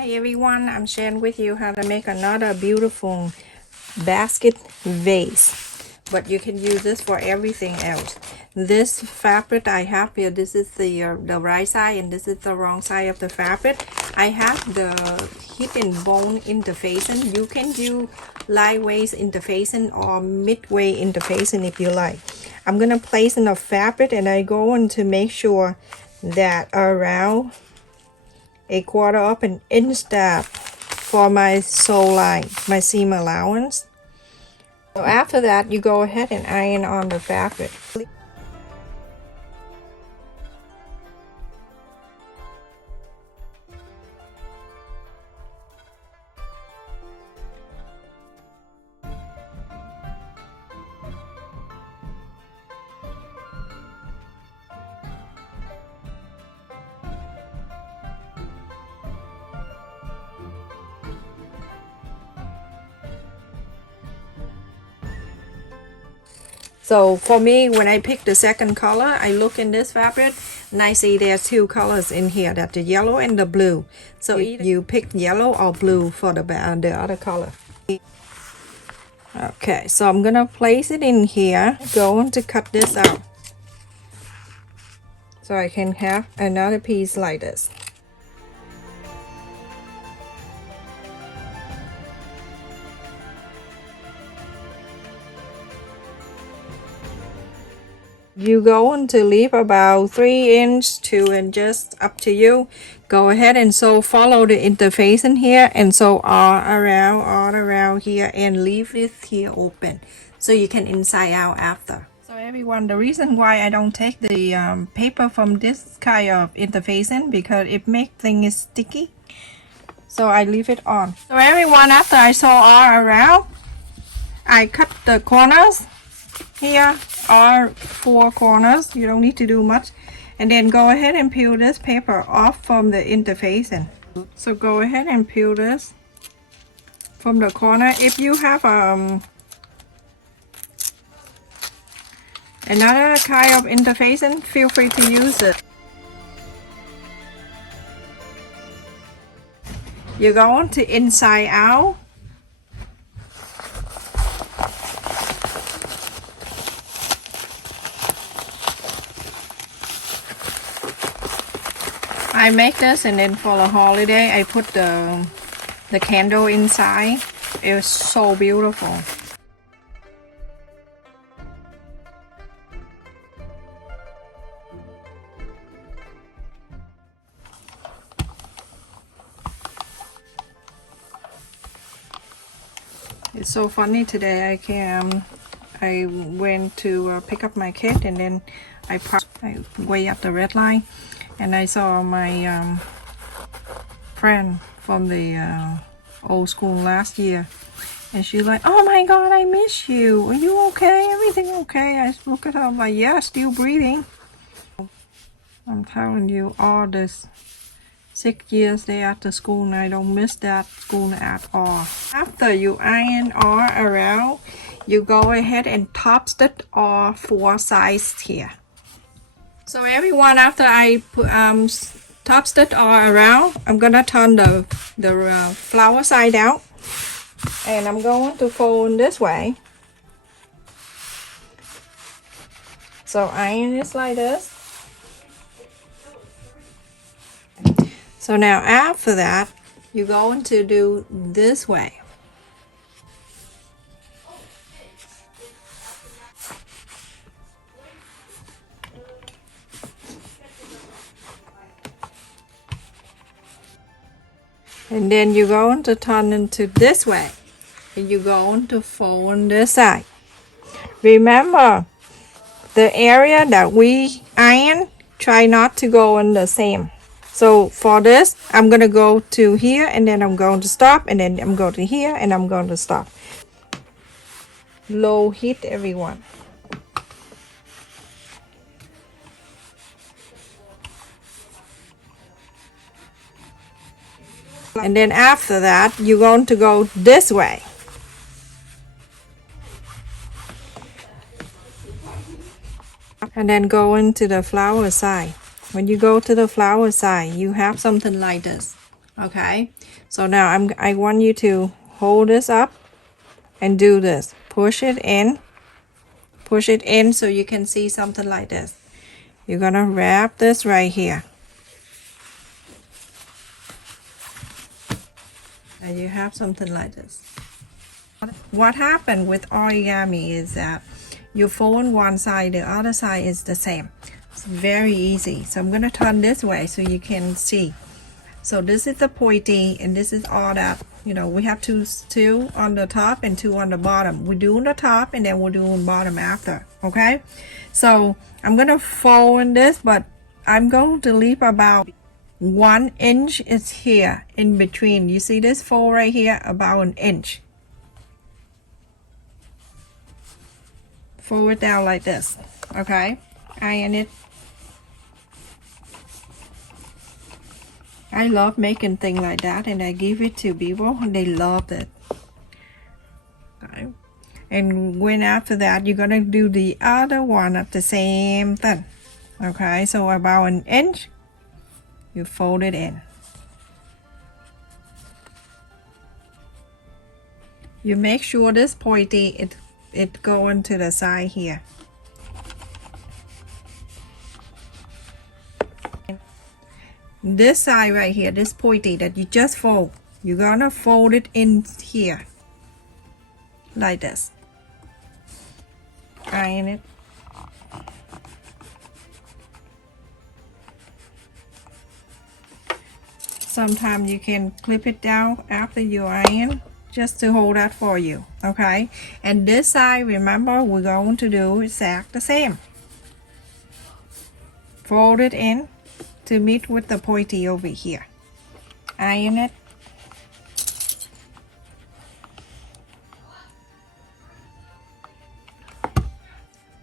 Hi everyone, I'm sharing with you how to make another beautiful basket vase, but you can use this for everything else. This fabric I have here, this is the right side and this is the wrong side of the fabric. I have the hidden bone interfacing. You can do lightweight interfacing or midway interfacing if you like. I'm gonna place in the fabric and I go on to make sure that around a quarter of an inch depth for my sew line, my seam allowance. So after that, you go ahead and iron on the fabric. So for me, when I pick the second color, I look in this fabric and I see there are two colors in here, that's the yellow and the blue. So you pick yellow or blue for the other color. Okay, so I'm gonna place it in here. Going to cut this out so I can have another piece like this. You going to leave about 3 inches, 2 inches, up to you. Go ahead and follow the interfacing here and all around here and leave it here open so you can inside out after. So everyone, the reason why I don't take the paper from this kind of interfacing because it makes things sticky. So I leave it on. So everyone, after I sew all around, I cut the corners. Here are 4 corners. You don't need to do much. And then go ahead and peel this paper off from the interfacing. So go ahead and peel this from the corner. If you have another kind of interfacing, feel free to use it. You're going to inside out. I make this and then for the holiday I put the candle inside. It was so beautiful. It's so funny today. I went to pick up my kid and then I parked way up the red line. And I saw my friend from the old school last year. And she's like, oh my God, I miss you. Are you okay? Everything okay? I look at her, I'm like, yeah, still breathing. I'm telling you, all this 6 years there at the school and I don't miss that school at all. After you iron all around, you go ahead and top stitch all 4 sides here. So everyone, after I put top stitch all around, I'm gonna turn the flower side out, and I'm going to fold this way. So iron it like this. So now after that, you're going to do this way. And then you're going to turn into this way. And you're going to fold on this side. Remember, the area that we iron, try not to go in the same. So for this, I'm going to go to here and then I'm going to stop. And then I'm going to here and I'm going to stop. Low heat, everyone. And then after that, you're going to go this way. And then go into the flower side. When you go to the flower side, you have something like this. Okay, so now I want you to hold this up and do this. Push it in so you can see something like this. You're gonna wrap this right here. And you have something like this. What happened with origami is that you fold one side, the other side is the same. It's very easy. So I'm gonna turn this way so you can see. So this is the pointy and this is all that, you know, we have two on the top and two on the bottom. We do on the top and then we'll do on bottom after, okay? So I'm gonna fold this, but I'm going to leave about 1 inch is here in between. You see this fold right here, about 1 inch. Fold it down like this, okay? Iron it. I love making things like that, and I give it to people and they love it. Okay. And when after that you're gonna do the other one of the same thing. Okay, so about 1 inch, you fold it in. You make sure this pointy it go into the side here. This side right here, this pointy that you just fold, you're gonna fold it in here like this. Iron it. Sometimes you can clip it down after you iron just to hold that for you, okay? And this side, remember, we're going to do exact the same. Fold it in to meet with the pointy over here. Iron it.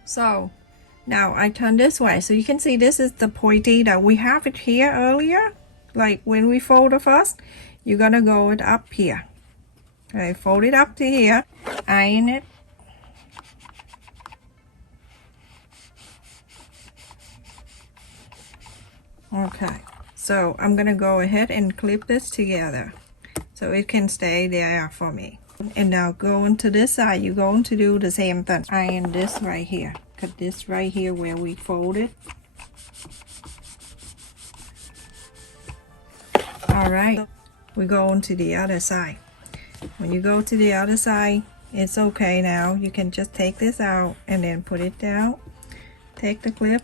So now I turn this way so you can see this is the pointy that we have it here earlier. Like when we fold it first, you're gonna go it up here. Okay, fold it up to here, iron it. Okay, so I'm gonna go ahead and clip this together so it can stay there for me. And now go into this side, you're going to do the same thing. Iron this right here. Cut this right here where we fold it. All right, we go on to the other side. When you go to the other side, it's okay now. You can just take this out and then put it down. Take the clip.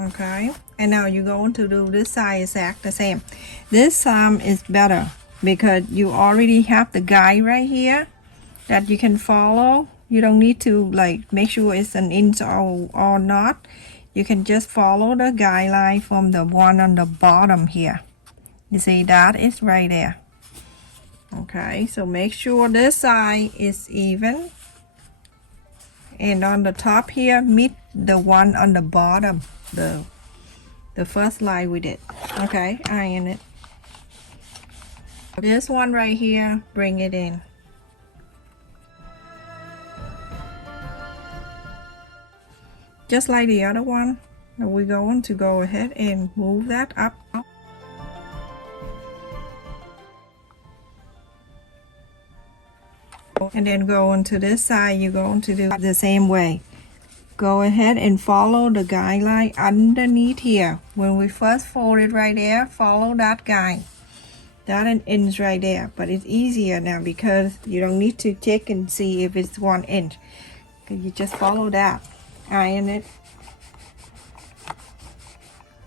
Okay, and now you're going to do this side exact the same. This is better because you already have the guide right here that you can follow. You don't need to like make sure it's an inch or not. You can just follow the guideline from the one on the bottom here. You see that is right there. Okay, so make sure this side is even, and on the top here meet the one on the bottom, the first line we did. Okay, iron it. This one right here, bring it in. Just like the other one, we're going to go ahead and move that up. And then go on to this side, you're going to do the same way. Go ahead and follow the guideline underneath here. When we first fold it right there, follow that guide. That an inch right there, but it's easier now because you don't need to check and see if it's 1 inch. You just follow that. Iron it.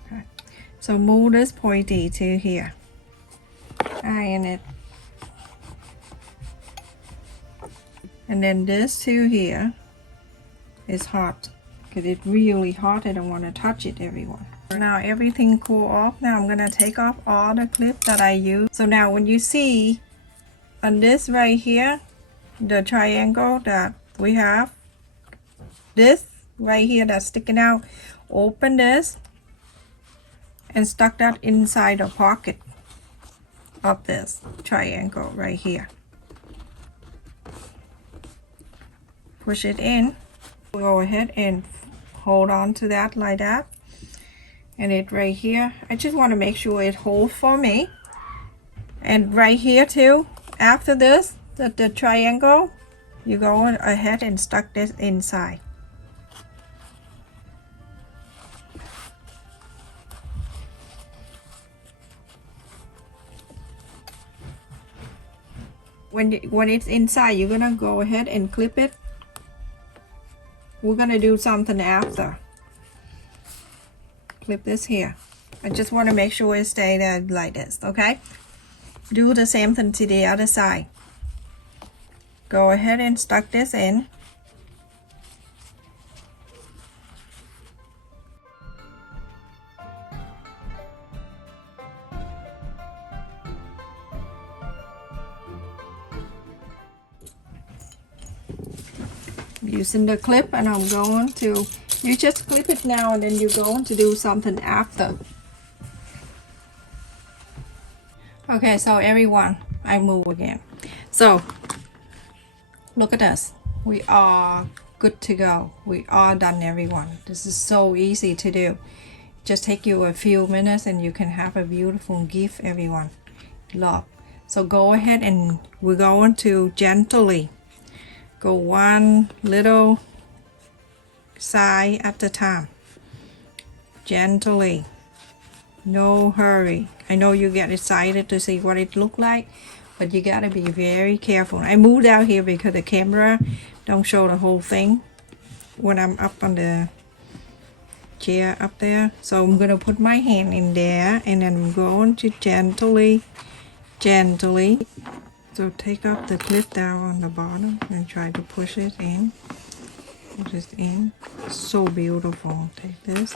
Okay. So move this pointy to here. Iron it. And then this to here is hot because it's really hot. I don't want to touch it, everyone. Now everything cool off. Now I'm gonna take off all the clips that I use. So now when you see on this right here, the triangle that we have, this right here that's sticking out, open this and stuck that inside the pocket of this triangle right here. Push it in. Go ahead and hold on to that like that. And it right here, I just want to make sure it holds for me. And right here too, after this, the triangle, you go ahead and stuck this inside. When it's inside, you're gonna go ahead and clip it. We're gonna do something after. Clip this here. I just want to make sure it stays there like this, okay? Do the same thing to the other side. Go ahead and stuck this in. Using the clip, and I'm going to, you just clip it now and then you're going to do something after. Okay, so everyone, I move again. So look at us, we are good to go. We are done, everyone. This is so easy to do. Just take you a few minutes and you can have a beautiful gift, everyone. Love. So go ahead and we're going to gently go one little side at a time. Gently. No hurry. I know you get excited to see what it look like, but you gotta be very careful. I moved out here because the camera don't show the whole thing when I'm up on the chair up there. So I'm gonna put my hand in there and then I'm going to gently. So take up the clip down on the bottom and try to push it in. Push it in. So beautiful. Take this.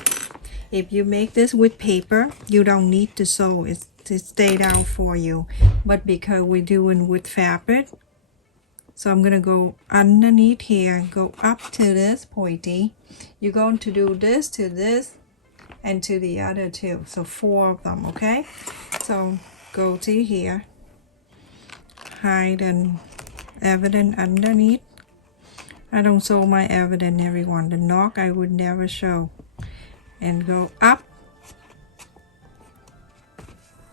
If you make this with paper, you don't need to sew it to stay down for you. But because we're doing with fabric, so I'm gonna go underneath here, go up to this pointy. You're going to do this to this and to the other two. So 4 of them, okay? So go to here. Hide and evident underneath. I don't show my evident, everyone. The knock I would never show. And go up.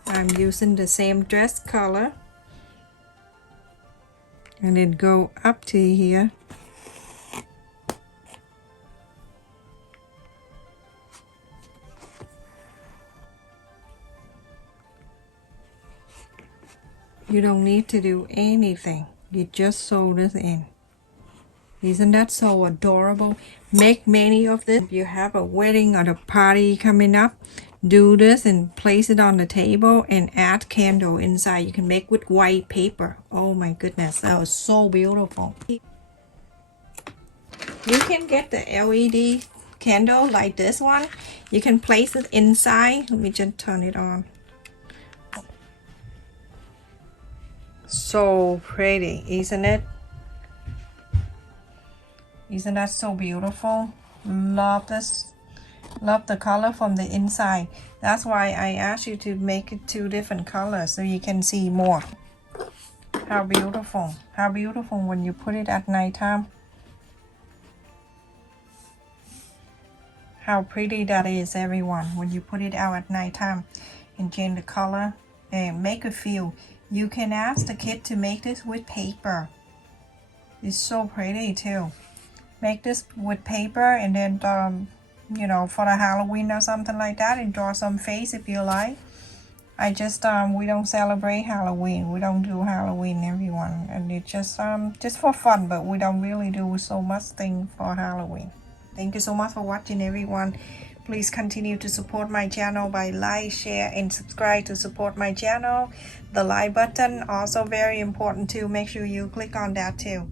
I'm using the same dress color. And then go up to here. You don't need to do anything. You just sew this in. Isn't that so adorable? Make many of this. If you have a wedding or a party coming up, do this and place it on the table and add candle inside. You can make with white paper. Oh my goodness, that was so beautiful. You can get the LED candle like this one. You can place it inside. Let me just turn it on. So pretty, isn't it? Isn't that so beautiful? Love this. Love the color from the inside. That's why I asked you to make it 2 different colors so you can see more. How beautiful. How beautiful when you put it at nighttime. How pretty that is, everyone, when you put it out at nighttime and change the color and make it feel. You can ask the kid to make this with paper. It's so pretty too. Make this with paper and then you know, for the Halloween or something like that, and draw some face if you like. I just we don't celebrate Halloween. We don't do Halloween, everyone, and it's just for fun, but we don't really do so much thing for Halloween. Thank you so much for watching, everyone. Please continue to support my channel by like, share, and subscribe to support my channel. The like button also very important too. Make sure you click on that too.